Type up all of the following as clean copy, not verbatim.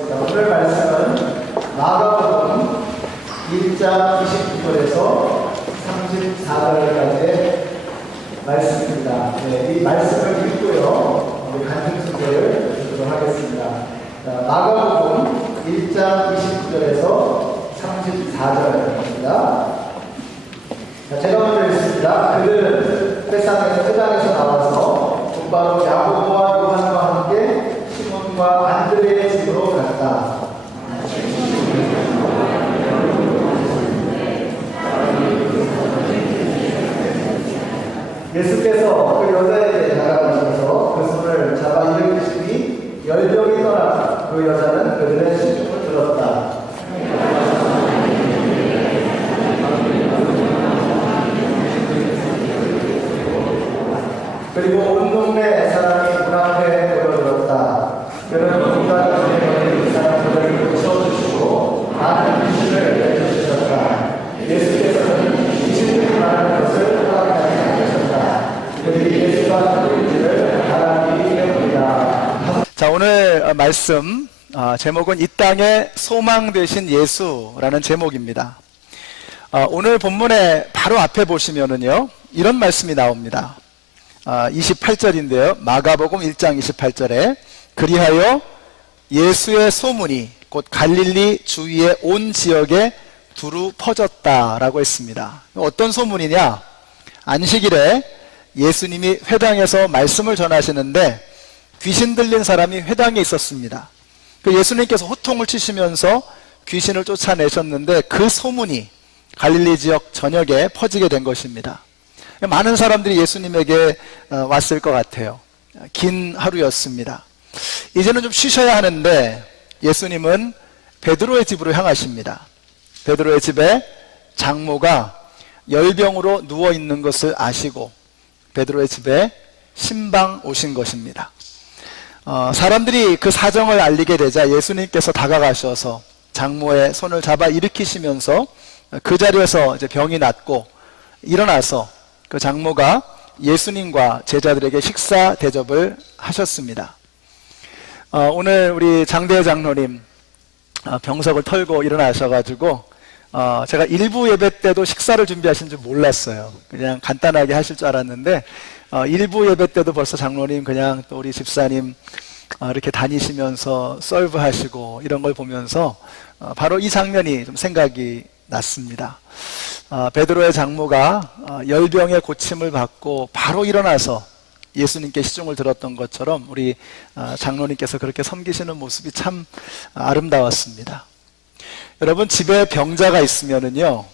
오늘 말씀은 마가복음 1장 29절에서 34절까지의 말씀입니다. 네, 이 말씀을 읽고요, 우리 간증 순서를 듣도록 하겠습니다. 마가복음 1장 29절에서 34절입니다. 제가 먼저 읽습니다. 그들은 회당에서 나와서 곧바로 야고보와 요한과 함께 시몬과 안드레의 집으로 갔다. 예수께서 그 여자에게 다가가셔서 그 손을 잡아 일으키시니 열병이 떠나 그 여자는 그들의 신중을 들었다. 그리고 온 동네 사람이 문 앞에 모여들었다. 그는 누가 전에 사람들을 고쳐주시고 많은 귀신을 내주셨다. 예수께서는 귀신들이 많은 것을 허락하지 않으셨다. 그들이 예수가 누구인지를 알았기 때문이다. 자, 오늘 말씀 제목은 이 땅의 소망 되신 예수라는 제목입니다. 오늘 본문의 바로 앞에 보시면은요, 이런 말씀이 나옵니다. 28절인데요. 마가복음 1장 28절에 그리하여 예수의 소문이 곧 갈릴리 주위의 온 지역에 두루 퍼졌다라고 했습니다. 어떤 소문이냐? 안식일에 예수님이 회당에서 말씀을 전하시는데 귀신 들린 사람이 회당에 있었습니다. 그 예수님께서 호통을 치시면서 귀신을 쫓아내셨는데 그 소문이 갈릴리 지역 전역에 퍼지게 된 것입니다. 많은 사람들이 예수님에게 왔을 것 같아요. 긴 하루였습니다. 이제는 좀 쉬셔야 하는데 예수님은 베드로의 집으로 향하십니다. 베드로의 집에 장모가 열병으로 누워있는 것을 아시고 베드로의 집에 신방 오신 것입니다. 사람들이 그 사정을 알리게 되자 예수님께서 다가가셔서 장모의 손을 잡아 일으키시면서 그 자리에서 이제 병이 낫고 일어나서 그 장모가 예수님과 제자들에게 식사 대접을 하셨습니다. 오늘 우리 장대 장로님 병석을 털고 일어나셔가지고 제가 일부 예배 때도 식사를 준비하신 줄 몰랐어요. 그냥 간단하게 하실 줄 알았는데 일부 예배 때도 벌써 장로님 그냥 또 우리 집사님 이렇게 다니시면서 서브하시고 이런 걸 보면서 바로 이 장면이 좀 생각이 났습니다. 베드로의 장모가 열병의 고침을 받고 바로 일어나서 예수님께 시중을 들었던 것처럼 우리 장로님께서 그렇게 섬기시는 모습이 참 아름다웠습니다. 여러분, 집에 병자가 있으면은요,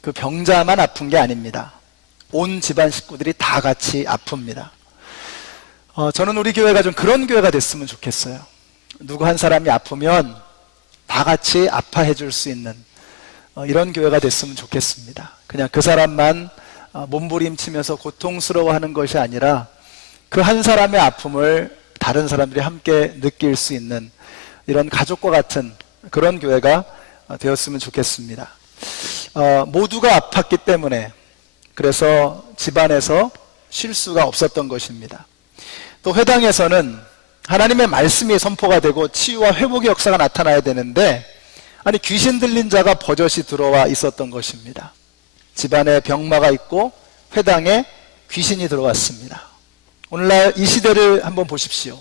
그 병자만 아픈 게 아닙니다. 온 집안 식구들이 다 같이 아픕니다. 저는 우리 교회가 좀 그런 교회가 됐으면 좋겠어요. 누구 한 사람이 아프면 다 같이 아파해 줄 수 있는 이런 교회가 됐으면 좋겠습니다. 그냥 그 사람만 몸부림치면서 고통스러워하는 것이 아니라 그 한 사람의 아픔을 다른 사람들이 함께 느낄 수 있는 이런 가족과 같은 그런 교회가 되었으면 좋겠습니다. 모두가 아팠기 때문에 그래서 집안에서 쉴 수가 없었던 것입니다. 또 회당에서는 하나님의 말씀이 선포가 되고 치유와 회복의 역사가 나타나야 되는데 아니 귀신 들린 자가 버젓이 들어와 있었던 것입니다. 집안에 병마가 있고 회당에 귀신이 들어왔습니다. 오늘날 이 시대를 한번 보십시오.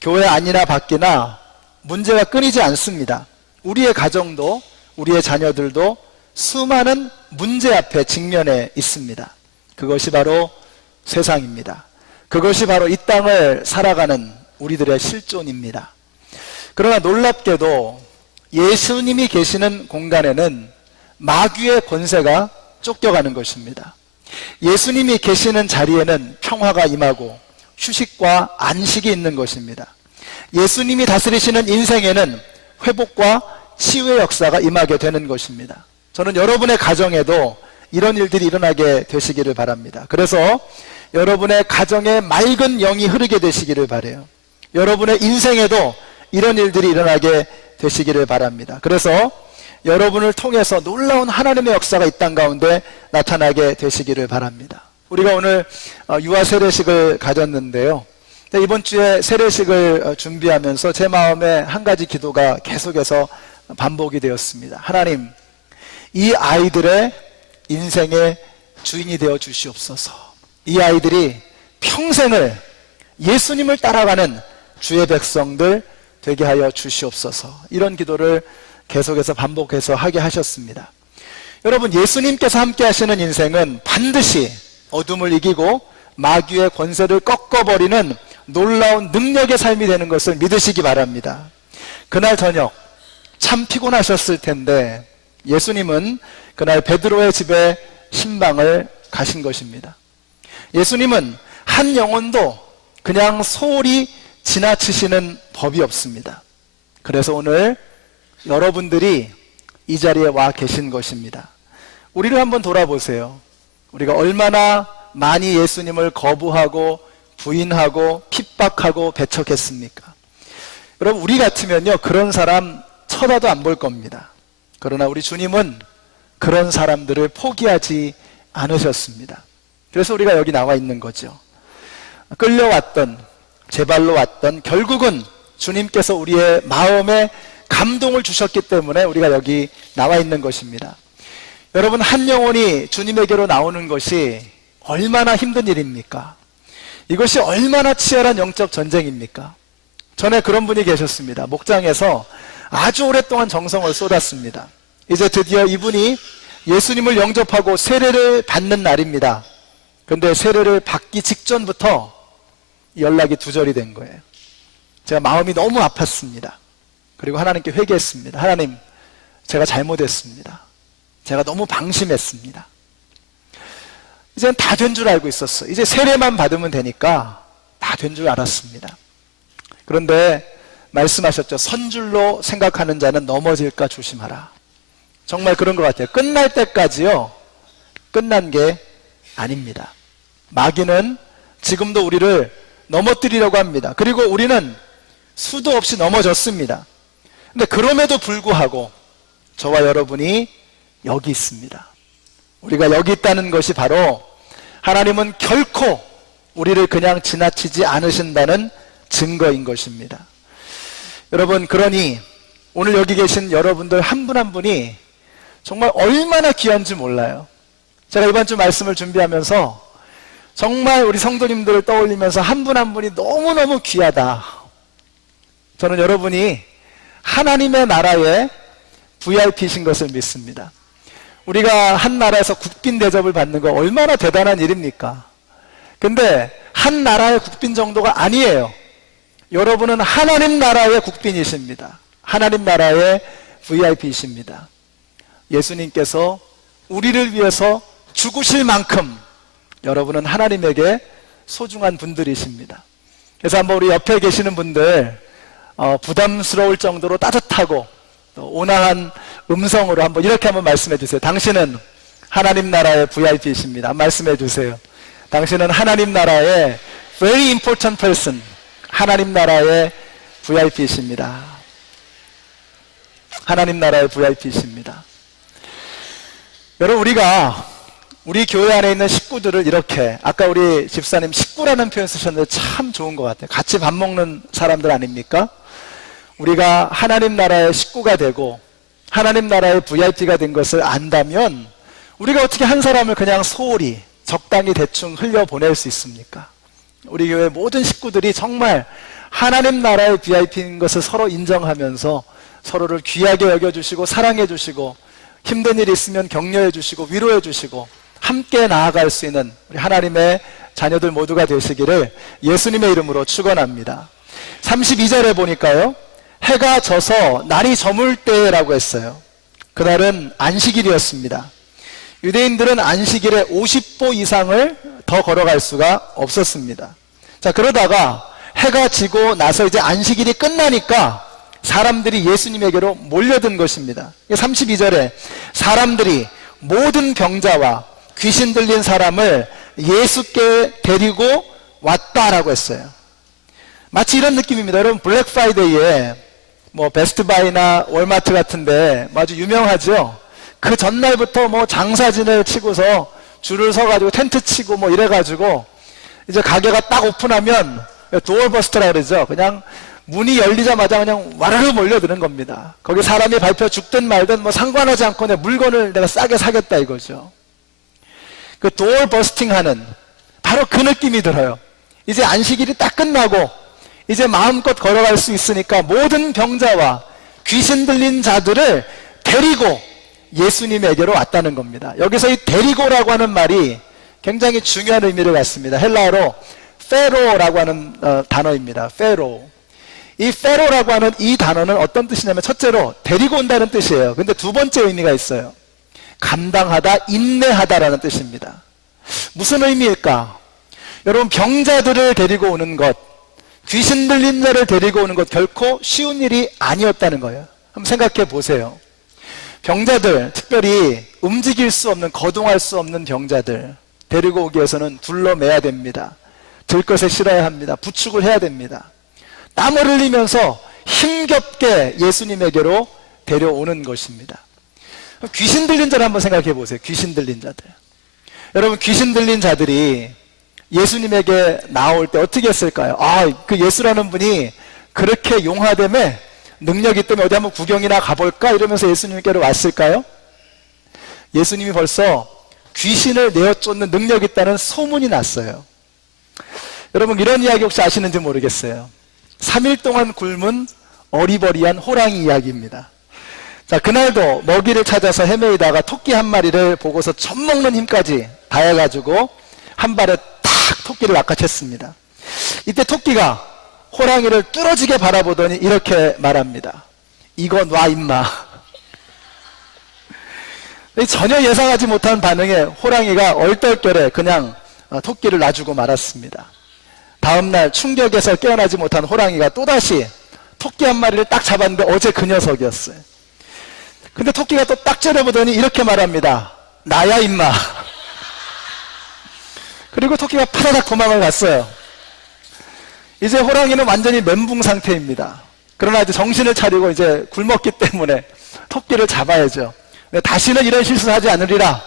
교회 안이나 밖이나 문제가 끊이지 않습니다. 우리의 가정도 우리의 자녀들도 수많은 문제 앞에 직면해 있습니다. 그것이 바로 세상입니다. 그것이 바로 이 땅을 살아가는 우리들의 실존입니다. 그러나 놀랍게도 예수님이 계시는 공간에는 마귀의 권세가 쫓겨가는 것입니다. 예수님이 계시는 자리에는 평화가 임하고 휴식과 안식이 있는 것입니다. 예수님이 다스리시는 인생에는 회복과 치유의 역사가 임하게 되는 것입니다. 저는 여러분의 가정에도 이런 일들이 일어나게 되시기를 바랍니다. 그래서 여러분의 가정에 맑은 영이 흐르게 되시기를 바라요. 여러분의 인생에도 이런 일들이 일어나게 되시기를 바랍니다. 그래서 여러분을 통해서 놀라운 하나님의 역사가 이 땅 가운데 나타나게 되시기를 바랍니다. 우리가 오늘 유아 세례식을 가졌는데요. 이번 주에 세례식을 준비하면서 제 마음에 한 가지 기도가 계속해서 반복이 되었습니다. 하나님, 이 아이들의 인생의 주인이 되어 주시옵소서. 이 아이들이 평생을 예수님을 따라가는 주의 백성들 되게 하여 주시옵소서. 이런 기도를 계속해서 반복해서 하게 하셨습니다. 여러분, 예수님께서 함께 하시는 인생은 반드시 어둠을 이기고 마귀의 권세를 꺾어버리는 놀라운 능력의 삶이 되는 것을 믿으시기 바랍니다. 그날 저녁 참 피곤하셨을 텐데 예수님은 그날 베드로의 집에 신방을 가신 것입니다. 예수님은 한 영혼도 그냥 소홀히 지나치시는 법이 없습니다. 그래서 오늘 여러분들이 이 자리에 와 계신 것입니다. 우리를 한번 돌아보세요. 우리가 얼마나 많이 예수님을 거부하고 부인하고 핍박하고 배척했습니까? 여러분, 우리 같으면요 그런 사람 쳐다도 안 볼 겁니다. 그러나 우리 주님은 그런 사람들을 포기하지 않으셨습니다. 그래서 우리가 여기 나와 있는 거죠. 끌려왔던, 제 발로 왔던, 결국은 주님께서 우리의 마음에 감동을 주셨기 때문에 우리가 여기 나와 있는 것입니다. 여러분, 한 영혼이 주님에게로 나오는 것이 얼마나 힘든 일입니까? 이것이 얼마나 치열한 영적 전쟁입니까? 전에 그런 분이 계셨습니다. 목장에서 아주 오랫동안 정성을 쏟았습니다. 이제 드디어 이분이 예수님을 영접하고 세례를 받는 날입니다. 그런데 세례를 받기 직전부터 연락이 두절이 된 거예요. 제가 마음이 너무 아팠습니다. 그리고 하나님께 회개했습니다. 하나님, 제가 잘못했습니다. 제가 너무 방심했습니다. 이제는 다 된 줄 알고 있었어요. 이제 세례만 받으면 되니까 다 된 줄 알았습니다. 그런데 말씀하셨죠. 선줄로 생각하는 자는 넘어질까 조심하라. 정말 그런 것 같아요. 끝날 때까지요, 끝난 게 아닙니다. 마귀는 지금도 우리를 넘어뜨리려고 합니다. 그리고 우리는 수도 없이 넘어졌습니다. 근데 그럼에도 불구하고 저와 여러분이 여기 있습니다. 우리가 여기 있다는 것이 바로 하나님은 결코 우리를 그냥 지나치지 않으신다는 증거인 것입니다. 여러분, 그러니 오늘 여기 계신 여러분들 한 분 한 분이 정말 얼마나 귀한지 몰라요. 제가 이번 주 말씀을 준비하면서 정말 우리 성도님들을 떠올리면서 한 분 한 분이 너무너무 귀하다. 저는 여러분이 하나님의 나라의 VIP이신 것을 믿습니다. 우리가 한 나라에서 국빈 대접을 받는 거 얼마나 대단한 일입니까? 근데 한 나라의 국빈 정도가 아니에요. 여러분은 하나님 나라의 국빈이십니다. 하나님 나라의 VIP이십니다. 예수님께서 우리를 위해서 죽으실 만큼 여러분은 하나님에게 소중한 분들이십니다. 그래서 한번 우리 옆에 계시는 분들 부담스러울 정도로 따뜻하고 또 온화한 음성으로 이렇게 한번 말씀해 주세요. 당신은 하나님 나라의 VIP이십니다. 말씀해 주세요. 당신은 하나님 나라의 very important person, 하나님 나라의 VIP이십니다. 하나님 나라의 VIP이십니다. 여러분, 우리 교회 안에 있는 식구들을 이렇게, 아까 우리 집사님 식구라는 표현 쓰셨는데 참 좋은 것 같아요. 같이 밥 먹는 사람들 아닙니까? 우리가 하나님 나라의 식구가 되고 하나님 나라의 VIP가 된 것을 안다면 우리가 어떻게 한 사람을 그냥 소홀히 적당히 대충 흘려보낼 수 있습니까? 우리 교회 모든 식구들이 정말 하나님 나라의 VIP인 것을 서로 인정하면서 서로를 귀하게 여겨주시고 사랑해주시고 힘든 일이 있으면 격려해주시고 위로해주시고 함께 나아갈 수 있는 우리 하나님의 자녀들 모두가 되시기를 예수님의 이름으로 축원합니다. 32절에 보니까요, 해가 져서 날이 저물 때라고 했어요. 그날은 안식일이었습니다. 유대인들은 안식일에 50보 이상을 더 걸어갈 수가 없었습니다. 자, 그러다가 해가 지고 나서 이제 안식일이 끝나니까 사람들이 예수님에게로 몰려든 것입니다. 32절에 사람들이 모든 병자와 귀신 들린 사람을 예수께 데리고 왔다라고 했어요. 마치 이런 느낌입니다. 여러분, 블랙 프라이데이에 베스트바이나 월마트 같은데 아주 유명하죠. 그 전날부터 장사진을 치고서 줄을 서가지고 텐트 치고 이래가지고 이제 가게가 딱 오픈하면 도어버스터라 그러죠. 그냥 문이 열리자마자 그냥 와르르 몰려드는 겁니다. 거기 사람이 밟혀 죽든 말든 뭐 상관하지 않고 내 물건을 내가 싸게 사겠다 이거죠. 그 도어버스팅 하는 바로 그 느낌이 들어요. 이제 안식일이 딱 끝나고 이제 마음껏 걸어갈 수 있으니까 모든 병자와 귀신 들린 자들을 데리고 예수님에게로 왔다는 겁니다. 여기서 이 데리고라고 하는 말이 굉장히 중요한 의미를 갖습니다. 헬라어로 페로라고 하는 단어입니다. 페로. 이 페로라고 하는 이 단어는 어떤 뜻이냐면 첫째로 데리고 온다는 뜻이에요. 근데 두 번째 의미가 있어요. 감당하다, 인내하다라는 뜻입니다. 무슨 의미일까? 여러분, 병자들을 데리고 오는 것, 귀신 들린 자를 데리고 오는 것 결코 쉬운 일이 아니었다는 거예요. 한번 생각해 보세요. 병자들, 특별히 움직일 수 없는, 거동할 수 없는 병자들 데리고 오기 위해서는 둘러매야 됩니다. 들것에 실어야 합니다. 부축을 해야 됩니다. 땀을 흘리면서 힘겹게 예수님에게로 데려오는 것입니다. 귀신 들린 자를 한번 생각해 보세요. 귀신 들린 자들. 여러분, 귀신 들린 자들이 예수님에게 나올 때 어떻게 했을까요? 그 예수라는 분이 그렇게 용하다며 능력이 있다면 어디 한번 구경이나 가볼까? 이러면서 예수님께로 왔을까요? 예수님이 벌써 귀신을 내어 쫓는 능력이 있다는 소문이 났어요. 여러분, 이런 이야기 혹시 아시는지 모르겠어요. 3일 동안 굶은 어리버리한 호랑이 이야기입니다. 자, 그날도 먹이를 찾아서 헤매이다가 토끼 한 마리를 보고서 젖먹는 힘까지 다해가지고 한 발에 탁 토끼를 낚아챘습니다. 이때 토끼가 호랑이를 뚫어지게 바라보더니 이렇게 말합니다. 이건 와 임마. 전혀 예상하지 못한 반응에 호랑이가 얼떨결에 그냥 토끼를 놔주고 말았습니다. 다음날 충격에서 깨어나지 못한 호랑이가 또다시 토끼 한 마리를 딱 잡았는데 어제 그 녀석이었어요. 근데 토끼가 또 딱 째려보더니 이렇게 말합니다. 나야 임마. 그리고 토끼가 파다닥 도망을 갔어요. 이제 호랑이는 완전히 멘붕 상태입니다. 그러나 이제 정신을 차리고 이제 굶었기 때문에 토끼를 잡아야죠. 다시는 이런 실수를 하지 않으리라.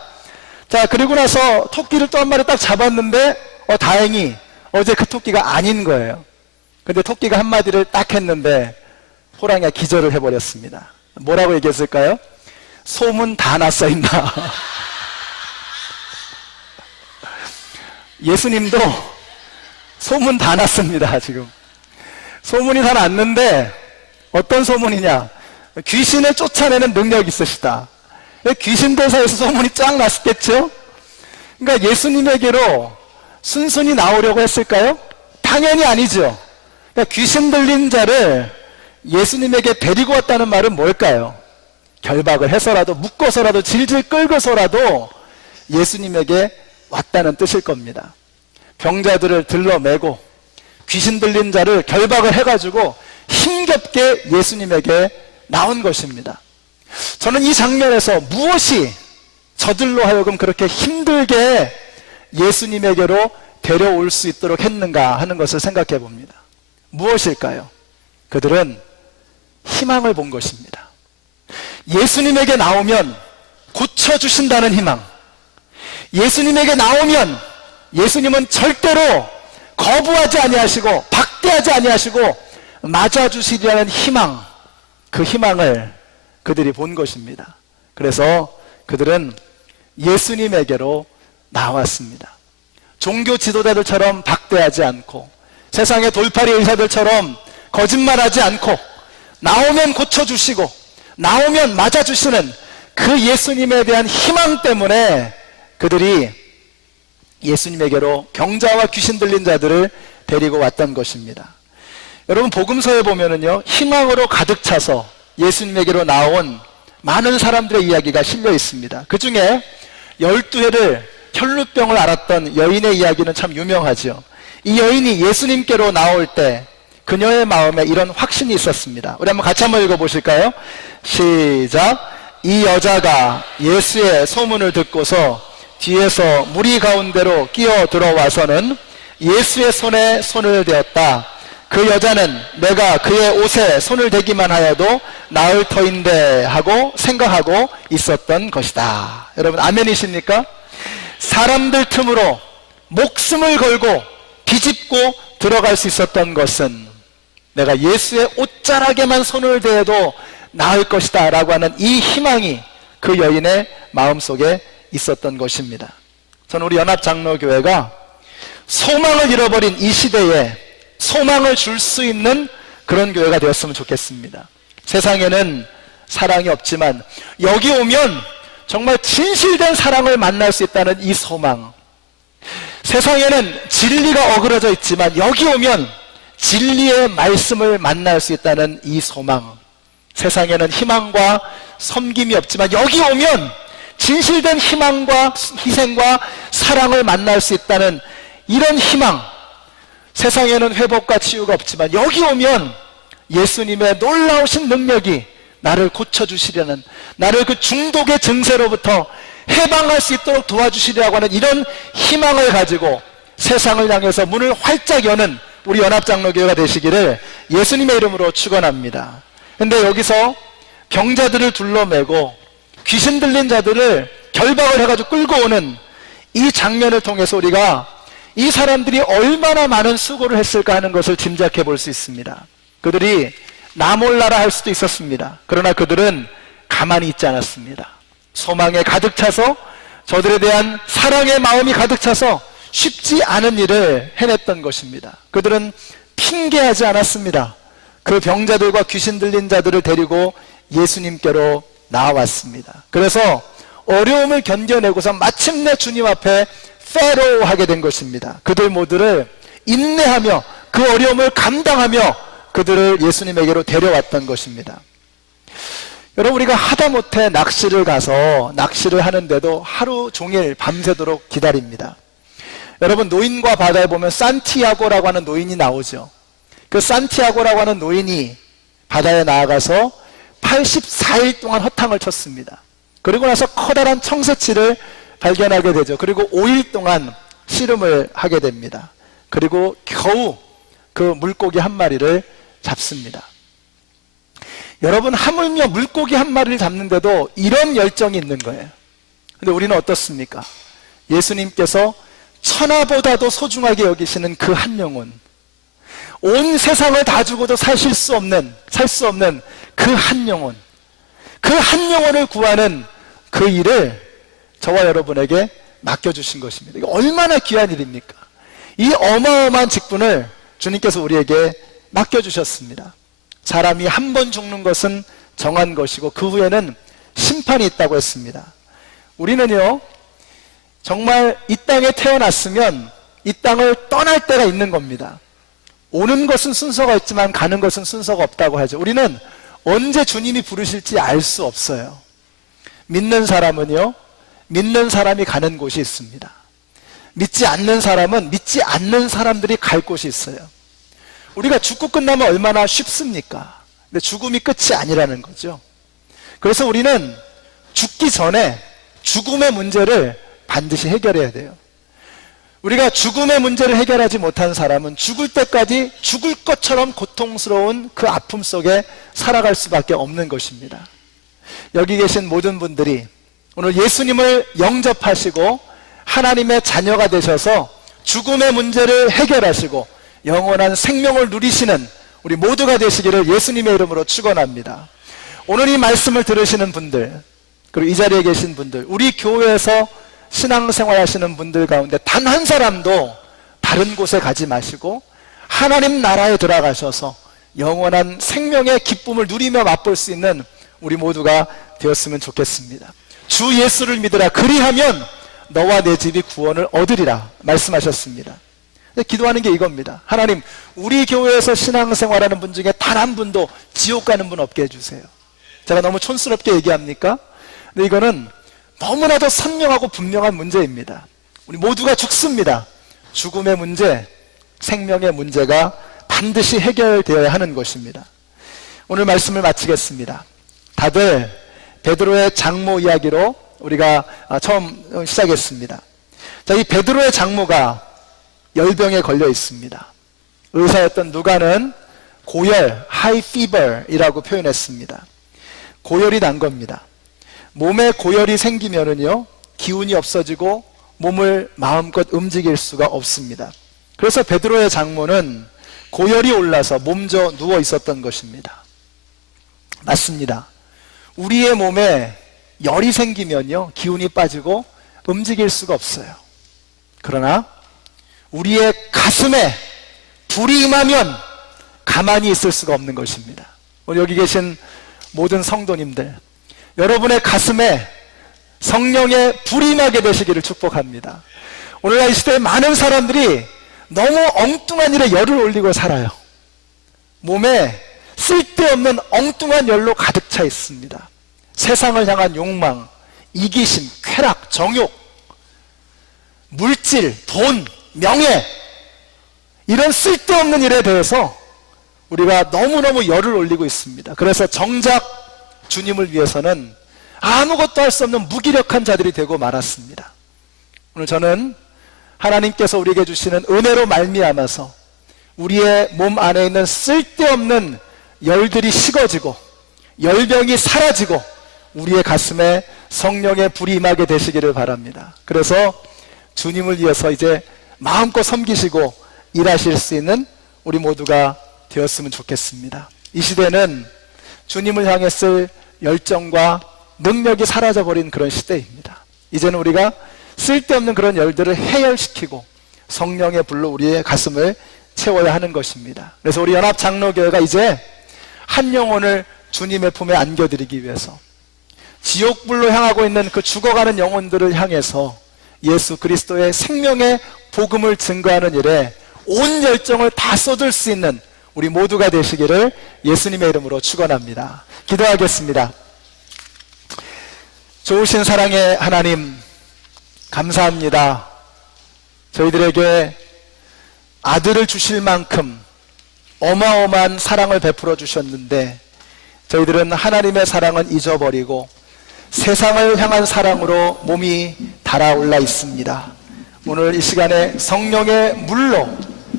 자, 그리고 나서 토끼를 또 한 마리 딱 잡았는데 다행히 어제 그 토끼가 아닌 거예요. 근데 토끼가 한마디를 딱 했는데 호랑이가 기절을 해버렸습니다. 뭐라고 얘기했을까요? 소문 다 났어 임마. 예수님도 소문 다 났습니다. 지금 소문이 다 났는데 어떤 소문이냐? 귀신을 쫓아내는 능력이 있으시다. 귀신 대사에서 소문이 쫙 났겠죠? 그러니까 예수님에게로 순순히 나오려고 했을까요? 당연히 아니죠. 그러니까 귀신 들린 자를 예수님에게 데리고 왔다는 말은 뭘까요? 결박을 해서라도 묶어서라도 질질 끌고서라도 예수님에게 왔다는 뜻일 겁니다. 병자들을 들러매고 귀신 들린 자를 결박을 해가지고 힘겹게 예수님에게 나온 것입니다. 저는 이 장면에서 무엇이 저들로 하여금 그렇게 힘들게 예수님에게로 데려올 수 있도록 했는가 하는 것을 생각해 봅니다. 무엇일까요? 그들은 희망을 본 것입니다. 예수님에게 나오면 고쳐주신다는 희망. 예수님에게 나오면 예수님은 절대로 거부하지 아니하시고 박대하지 아니하시고 맞아주시리라는 희망, 그 희망을 그들이 본 것입니다. 그래서 그들은 예수님에게로 나왔습니다. 종교 지도자들처럼 박대하지 않고 세상의 돌팔이 의사들처럼 거짓말하지 않고 나오면 고쳐주시고 나오면 맞아주시는 그 예수님에 대한 희망 때문에 그들이 예수님에게로 병자와 귀신 들린 자들을 데리고 왔던 것입니다. 여러분, 복음서에 보면은요, 희망으로 가득 차서 예수님에게로 나온 많은 사람들의 이야기가 실려 있습니다. 그 중에 12해를 혈루병을 앓았던 여인의 이야기는 참 유명하죠. 이 여인이 예수님께로 나올 때 그녀의 마음에 이런 확신이 있었습니다. 우리 같이 한번 읽어보실까요? 시작. 이 여자가 예수의 소문을 듣고서 뒤에서 무리 가운데로 끼어 들어와서는 예수의 손에 손을 대었다. 그 여자는 내가 그의 옷에 손을 대기만 하여도 나을 터인데 하고 생각하고 있었던 것이다. 여러분, 아멘이십니까? 사람들 틈으로 목숨을 걸고 비집고 들어갈 수 있었던 것은 내가 예수의 옷자락에만 손을 대도 나을 것이다 라고 하는 이 희망이 그 여인의 마음속에 있었던 것입니다. 저는 우리 연합장로교회가 소망을 잃어버린 이 시대에 소망을 줄 수 있는 그런 교회가 되었으면 좋겠습니다. 세상에는 사랑이 없지만 여기 오면 정말 진실된 사랑을 만날 수 있다는 이 소망. 세상에는 진리가 어그러져 있지만 여기 오면 진리의 말씀을 만날 수 있다는 이 소망. 세상에는 희망과 섬김이 없지만 여기 오면 진실된 희망과 희생과 사랑을 만날 수 있다는 이런 희망. 세상에는 회복과 치유가 없지만 여기 오면 예수님의 놀라우신 능력이 나를 고쳐주시려는, 나를 그 중독의 증세로부터 해방할 수 있도록 도와주시려고 하는 이런 희망을 가지고 세상을 향해서 문을 활짝 여는 우리 연합장로교회가 되시기를 예수님의 이름으로 축원합니다. 근데 여기서 병자들을 둘러매고 귀신 들린 자들을 결박을 해가지고 끌고 오는 이 장면을 통해서 우리가 이 사람들이 얼마나 많은 수고를 했을까 하는 것을 짐작해 볼 수 있습니다. 그들이 나 몰라라 할 수도 있었습니다. 그러나 그들은 가만히 있지 않았습니다. 소망에 가득 차서, 저들에 대한 사랑의 마음이 가득 차서 쉽지 않은 일을 해냈던 것입니다. 그들은 핑계하지 않았습니다. 그 병자들과 귀신 들린 자들을 데리고 예수님께로 나왔습니다. 그래서 어려움을 견뎌내고서 마침내 주님 앞에 페로하게 된 것입니다. 그들 모두를 인내하며 그 어려움을 감당하며 그들을 예수님에게로 데려왔던 것입니다. 여러분, 우리가 하다못해 낚시를 가서 낚시를 하는데도 하루 종일 밤새도록 기다립니다. 여러분, 노인과 바다에 보면 산티아고라고 하는 노인이 나오죠. 그 산티아고라고 하는 노인이 바다에 나아가서 84일 동안 허탕을 쳤습니다. 그리고 나서 커다란 청새치를 발견하게 되죠. 그리고 5일 동안 씨름을 하게 됩니다. 그리고 겨우 그 물고기 한 마리를 잡습니다. 여러분, 하물며 물고기 한 마리를 잡는데도 이런 열정이 있는 거예요. 근데 우리는 어떻습니까? 예수님께서 천하보다도 소중하게 여기시는 그 한 영혼, 온 세상을 다 주고도 살 수 없는 그 한 영혼, 그 한 영혼을 구하는 그 일을 저와 여러분에게 맡겨주신 것입니다. 이게 얼마나 귀한 일입니까? 이 어마어마한 직분을 주님께서 우리에게 맡겨주셨습니다. 사람이 한 번 죽는 것은 정한 것이고 그 후에는 심판이 있다고 했습니다. 우리는요, 정말 이 땅에 태어났으면 이 땅을 떠날 때가 있는 겁니다. 오는 것은 순서가 있지만 가는 것은 순서가 없다고 하죠. 우리는 언제 주님이 부르실지 알 수 없어요. 믿는 사람은요, 믿는 사람이 가는 곳이 있습니다. 믿지 않는 사람은 믿지 않는 사람들이 갈 곳이 있어요. 우리가 죽고 끝나면 얼마나 쉽습니까? 근데 죽음이 끝이 아니라는 거죠. 그래서 우리는 죽기 전에 죽음의 문제를 반드시 해결해야 돼요. 우리가 죽음의 문제를 해결하지 못한 사람은 죽을 때까지 죽을 것처럼 고통스러운 그 아픔 속에 살아갈 수밖에 없는 것입니다. 여기 계신 모든 분들이 오늘 예수님을 영접하시고 하나님의 자녀가 되셔서 죽음의 문제를 해결하시고 영원한 생명을 누리시는 우리 모두가 되시기를 예수님의 이름으로 축원합니다. 오늘 이 말씀을 들으시는 분들, 그리고 이 자리에 계신 분들, 우리 교회에서 신앙생활 하시는 분들 가운데 단 한 사람도 다른 곳에 가지 마시고 하나님 나라에 들어가셔서 영원한 생명의 기쁨을 누리며 맛볼 수 있는 우리 모두가 되었으면 좋겠습니다. 주 예수를 믿으라, 그리하면 너와 내 집이 구원을 얻으리라 말씀하셨습니다. 기도하는 게 이겁니다. 하나님, 우리 교회에서 신앙생활하는 분 중에 단 한 분도 지옥 가는 분 없게 해주세요. 제가 너무 촌스럽게 얘기합니까? 근데 이거는 너무나도 선명하고 분명한 문제입니다. 우리 모두가 죽습니다. 죽음의 문제, 생명의 문제가 반드시 해결되어야 하는 것입니다. 오늘 말씀을 마치겠습니다. 다들 베드로의 장모 이야기로 우리가 처음 시작했습니다. 자, 이 베드로의 장모가 열병에 걸려 있습니다. 의사였던 누가는 고열, high fever이라고 표현했습니다. 고열이 난 겁니다. 몸에 고열이 생기면은요, 기운이 없어지고 몸을 마음껏 움직일 수가 없습니다. 그래서 베드로의 장모는 고열이 올라서 몸져 누워 있었던 것입니다. 맞습니다. 우리의 몸에 열이 생기면요, 기운이 빠지고 움직일 수가 없어요. 그러나 우리의 가슴에 불이 임하면 가만히 있을 수가 없는 것입니다. 우리 여기 계신 모든 성도님들, 여러분의 가슴에 성령의 불이 임하게 되시기를 축복합니다. 오늘날 이 시대에 많은 사람들이 너무 엉뚱한 일에 열을 올리고 살아요. 몸에 쓸데없는 엉뚱한 열로 가득 차 있습니다. 세상을 향한 욕망, 이기심, 쾌락, 정욕, 물질, 돈, 명예, 이런 쓸데없는 일에 대해서 우리가 너무너무 열을 올리고 있습니다. 그래서 정작 주님을 위해서는 아무것도 할 수 없는 무기력한 자들이 되고 말았습니다. 오늘 저는 하나님께서 우리에게 주시는 은혜로 말미암아서 우리의 몸 안에 있는 쓸데없는 열들이 식어지고 열병이 사라지고 우리의 가슴에 성령의 불이 임하게 되시기를 바랍니다. 그래서 주님을 위해서 이제 마음껏 섬기시고 일하실 수 있는 우리 모두가 되었으면 좋겠습니다. 이 시대는 주님을 향했을 열정과 능력이 사라져버린 그런 시대입니다. 이제는 우리가 쓸데없는 그런 열들을 해열시키고 성령의 불로 우리의 가슴을 채워야 하는 것입니다. 그래서 우리 연합장로교회가 이제 한 영혼을 주님의 품에 안겨드리기 위해서 지옥불로 향하고 있는 그 죽어가는 영혼들을 향해서 예수 그리스도의 생명의 복음을 증거하는 일에 온 열정을 다 쏟을 수 있는 우리 모두가 되시기를 예수님의 이름으로 축원합니다. 기도하겠습니다. 좋으신 사랑의 하나님, 감사합니다. 저희들에게 아들을 주실 만큼 어마어마한 사랑을 베풀어 주셨는데 저희들은 하나님의 사랑은 잊어버리고 세상을 향한 사랑으로 몸이 달아올라 있습니다. 오늘 이 시간에 성령의 물로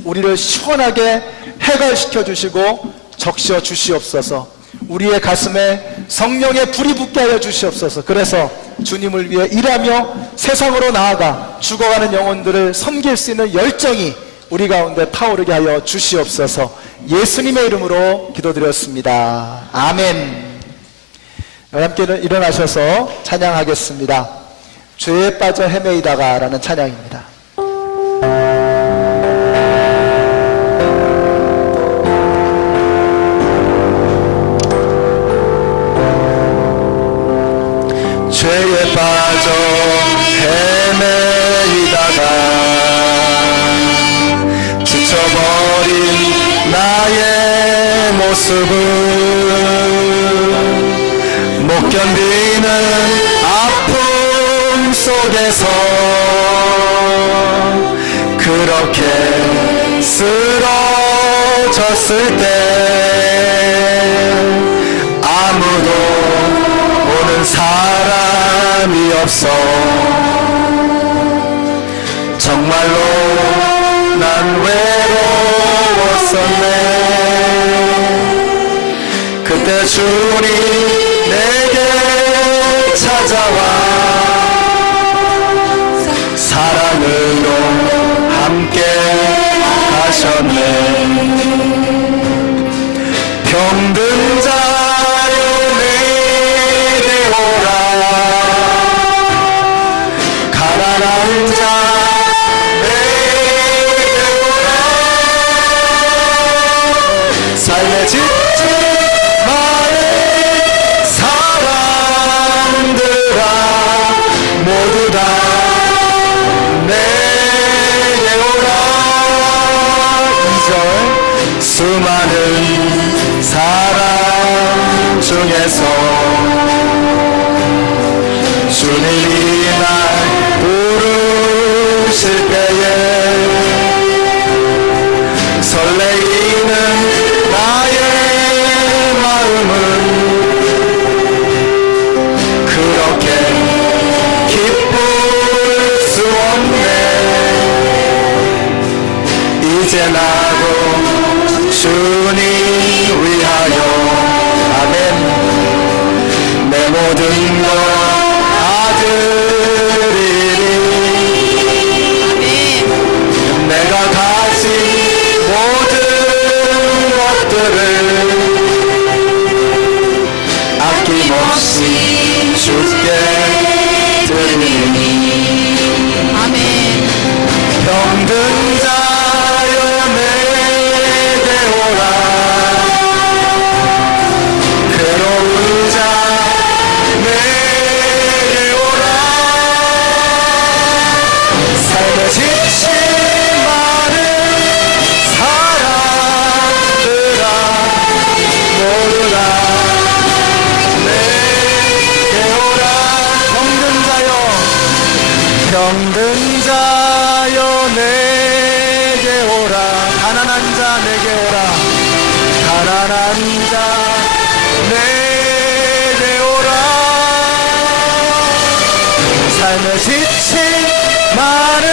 우리를 시원하게 해갈시켜 주시고 적셔 주시옵소서. 우리의 가슴에 성령의 불이 붙게 하여 주시옵소서. 그래서 주님을 위해 일하며 세상으로 나아가 죽어가는 영혼들을 섬길 수 있는 열정이 우리 가운데 타오르게 하여 주시옵소서. 예수님의 이름으로 기도드렸습니다. 아멘. 함께 일어나셔서 찬양하겠습니다. 죄에 빠져 헤매이다가 라는 찬양입니다. 죄에 빠져 헤매이다가 지쳐버린 나의 모습은 못 견디는 아픔 속에서 그렇게 쓰러졌을 때 아무도 오는 사람이 없어. 정말로 난 외로웠었네. 그때 주님 내게 찾아와 사랑으로 함께 가셨네. 병든 자여 내려오라. 가난한 자 내려오라. 삶에 지친 마의 사람들아 모두 다 내게 오라. 2절 수많은 사람 중에서 주님이 날 부르실 때에 설레이는 나의 마음은 그렇게 기쁠 수 없네. 이제 나도 주님 위하여 아멘. 내 모든 것 아드리니 내가 가진 병든 자여 내게 오라. 가난한 자 내게 오라. 가난한 자 내게 오라. 삶에 지친 많은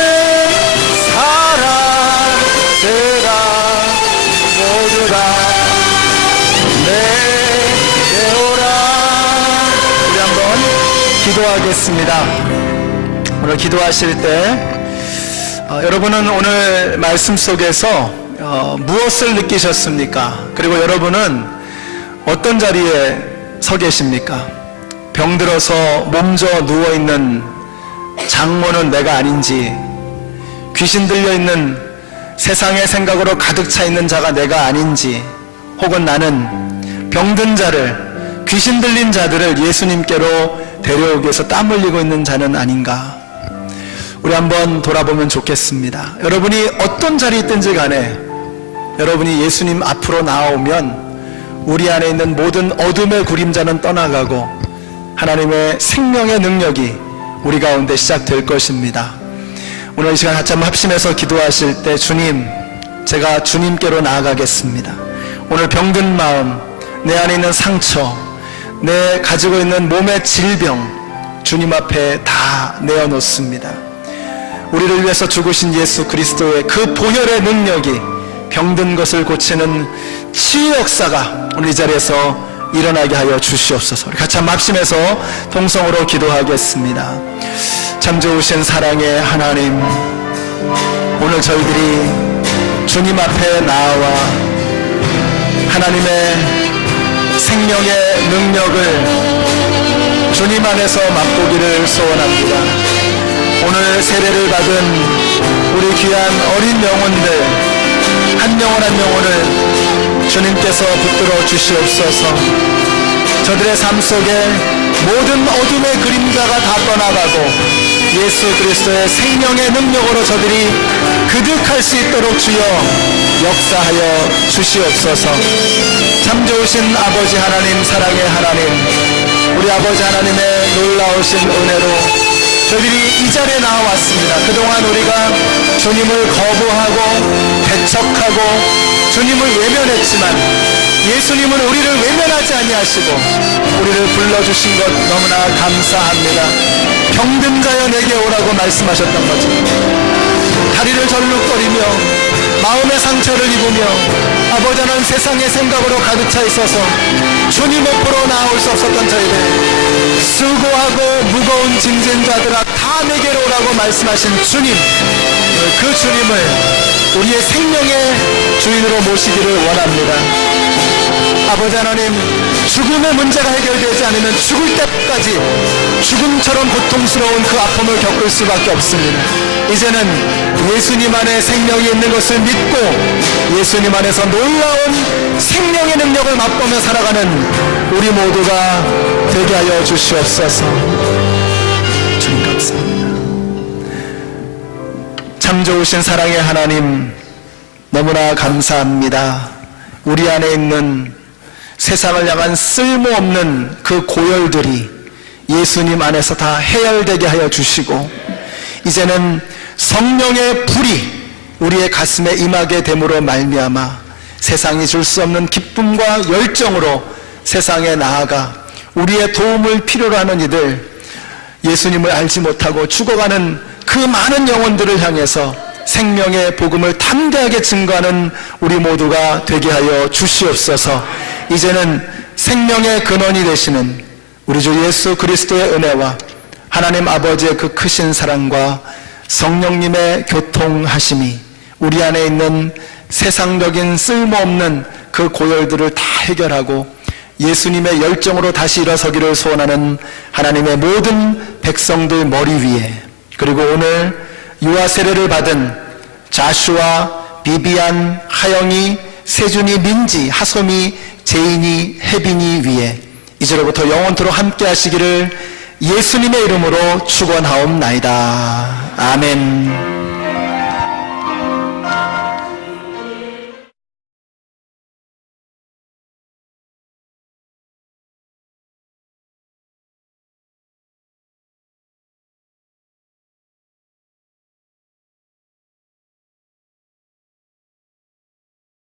사람들아 모두 다 내게 오라. 우리 한번 기도하겠습니다. 오늘 기도하실 때 여러분은 오늘 말씀 속에서 무엇을 느끼셨습니까? 그리고 여러분은 어떤 자리에 서 계십니까? 병들어서 몸져 누워있는 장모는 내가 아닌지, 귀신 들려있는 세상의 생각으로 가득 차 있는 자가 내가 아닌지, 혹은 나는 병든 자를, 귀신 들린 자들을 예수님께로 데려오기 위해서 땀 흘리고 있는 자는 아닌가? 우리 한번 돌아보면 좋겠습니다. 여러분이 어떤 자리에 있든지 간에 여러분이 예수님 앞으로 나오면 우리 안에 있는 모든 어둠의 구림자는 떠나가고 하나님의 생명의 능력이 우리 가운데 시작될 것입니다. 오늘 이 시간 같이 한번 합심해서 기도하실 때, 주님, 제가 주님께로 나아가겠습니다. 오늘 병든 마음, 내 안에 있는 상처, 내 가지고 있는 몸의 질병 주님 앞에 다 내어놓습니다. 우리를 위해서 죽으신 예수 그리스도의 그 보혈의 능력이 병든 것을 고치는 치유 역사가 오늘 이 자리에서 일어나게 하여 주시옵소서. 우리 같이 한번 합심해서 동성으로 기도하겠습니다. 참 좋으신 사랑의 하나님, 오늘 저희들이 주님 앞에 나와 하나님의 생명의 능력을 주님 안에서 맛보기를 소원합니다. 오늘 세례를 받은 우리 귀한 어린 영혼들 한 영혼 한 영혼을 주님께서 붙들어 주시옵소서. 저들의 삶 속에 모든 어둠의 그림자가 다 떠나가고 예수 그리스도의 생명의 능력으로 저들이 그득할 수 있도록 주여 역사하여 주시옵소서. 참 좋으신 아버지 하나님, 사랑의 하나님, 우리 아버지 하나님의 놀라우신 은혜로 저희들이 이 자리에 나와왔습니다. 그동안 우리가 주님을 거부하고 배척하고 주님을 외면했지만 예수님은 우리를 외면하지 아니하시고 우리를 불러주신 것 너무나 감사합니다. 병든 자여 내게 오라고 말씀하셨던 거죠. 다리를 절룩거리며 마음의 상처를 입으며 아버지는 세상의 생각으로 가득 차 있어서 주님 앞으로 나올 수 없었던 저희들, 수고하고 무거운 짐진 자들아 다 내게로 오라고 말씀하신 주님, 그 주님을 우리의 생명의 주인으로 모시기를 원합니다. 아버지 하나님, 죽음의 문제가 해결되지 않으면 죽을 때까지 죽음처럼 고통스러운 그 아픔을 겪을 수밖에 없습니다. 이제는 예수님 안에 생명이 있는 것을 믿고 예수님 안에서 놀라운 생명의 능력을 맛보며 살아가는 우리 모두가 되게 하여 주시옵소서. 주님 감사합니다. 참 좋으신 사랑의 하나님, 너무나 감사합니다. 우리 안에 있는 세상을 향한 쓸모없는 그 고열들이 예수님 안에서 다 해열되게 하여 주시고 이제는 성령의 불이 우리의 가슴에 임하게 됨으로 말미암아 세상이 줄 수 없는 기쁨과 열정으로 세상에 나아가 우리의 도움을 필요로 하는 이들, 예수님을 알지 못하고 죽어가는 그 많은 영혼들을 향해서 생명의 복음을 담대하게 증거하는 우리 모두가 되게 하여 주시옵소서. 이제는 생명의 근원이 되시는 우리 주 예수 그리스도의 은혜와 하나님 아버지의 그 크신 사랑과 성령님의 교통하심이 우리 안에 있는 세상적인 쓸모없는 그 고열들을 다 해결하고 예수님의 열정으로 다시 일어서기를 소원하는 하나님의 모든 백성들 머리 위에, 그리고 오늘 유아 세례를 받은 자슈아, 비비안, 하영이, 세준이, 민지, 하솜이, 제인이, 혜빈이 위에 이제로부터 영원토록 함께 하시기를 예수님의 이름으로 축원하옵나이다. 아멘.